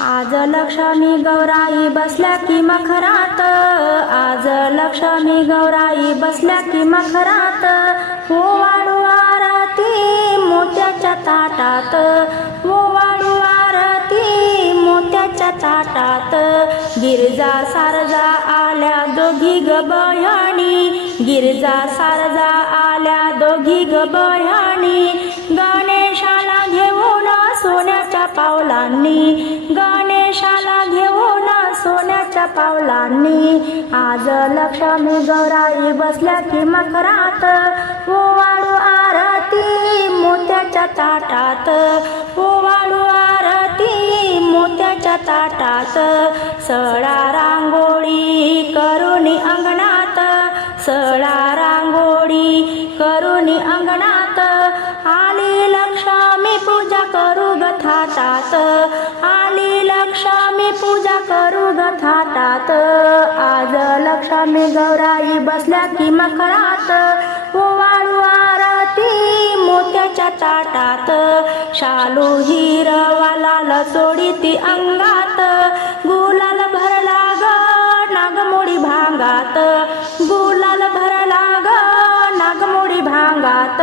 आज लक्ष्मी गौराई बसल्या की मखरात. आज लक्ष्मी गौराई बसल्या की मखरात. हो वाढू आरती मोत्याच्या ताटात. हो वाढू आरती मोत्याच्या ताटात. गिरजा सारजा आल्या दोघी ग बयाणी. गिरजा सारजा आल्या दोघी ग बयाणी. गणेशाला पावलांनी. गणेशाला घेऊन सोन्याच्या पावलांनी. आज लक्ष्मी गौराई बसल्या की मकरात ओवाळू आरती मोत्याच्या ताटात. ओवाळू आरती मोत्याच्या ताटात. सळा रांगोळी करुणी अंगणात. सळा रांगोळी करुणी अंगणात. घरात. आज लक्ष्मी गौराई बसल्या की मखरात. वाळू आरती मोत्याच्या ताटात. शालू हिरवाला सोडी ती अंगात. गुलाल भरला ग नागमोडी भांगात. गुलाल भरला ग नागमोडी भांगात.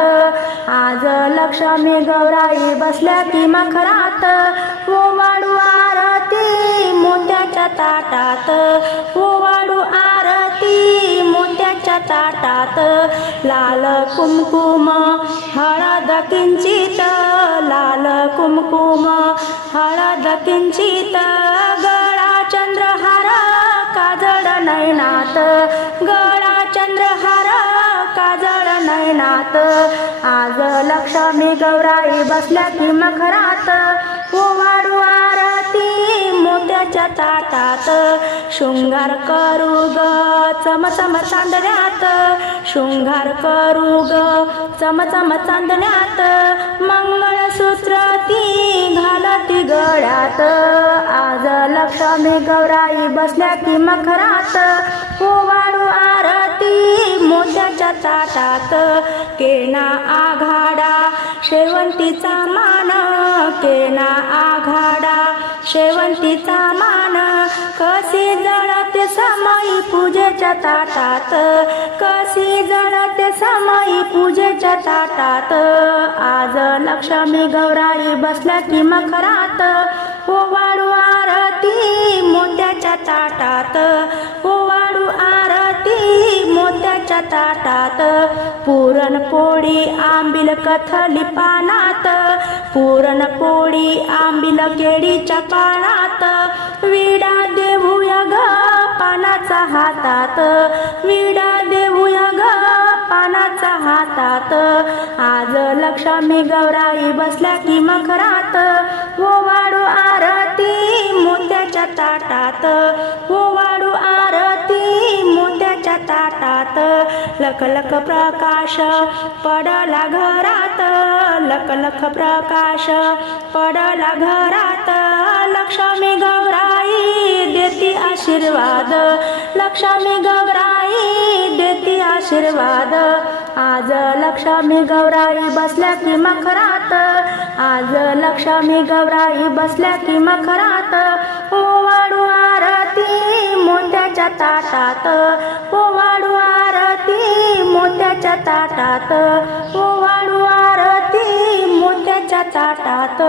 आज लक्ष्मी गौराई बसल्या की मखरात. ताटात. ओवाडू आरती मोत्याच्या ताटात. लाल कुमकुम हळद किंचित. लाल कुमकुम हळद किंचित. गळा चंद्रहार काजळ नयनात. गळा चंद्रहार काजळ नयनात. आज लक्ष्मी गौराई बसल्या की मखरात. ओवा मोत्याच्या शृंगार करू ग चमचम चांदण्यात. शृंगार करू ग चमचम चांदण्यात. मंगळसूत्र ती घालती गळ्यात. आज लक्ष्मी गौराई बसल्या की मखरात. पोवाडू आरती मोत्याच्या ताटात. केना आघाडा शेवंतीचा मान. केना आघाडा शेवंतीचा मान. कशी जळते समयी पूजेच्या ताटात? कशी जळते समयी पूजेच्या ताटात? आज लक्ष्मी गौराई बसल्या की मखरात. पोवाडू आरती मोत्याच्या ताटात. पोवाडू आरती मोत्याच्या ताटात पुरणपोळी आंबिल कथली पानात पुरणपोळी आंबिल केळीच्या पानात विडा देऊया ग पानाचा हातात विडा देऊया ग पानाचा हातात. आज लक्ष्मी गौराई बसल्या की मखरात वाडू आरती मोत्याच्या ताटात लख लख प्रकाश पडला घरात. लख लख प्रकाश पडला घरात. लक्ष्मी गौराई देती आशीर्वाद. लक्ष्मी गौराई देती आशीर्वाद. आज लक्ष्मी गौराई बसल्या की मखरात. आज लक्ष्मी गौराई बसल्या की मखरात. वाडू आरती मोत्याच्या ताटात. वाडू आरती ताटात वाडू आरती मोत्याच्या ताटात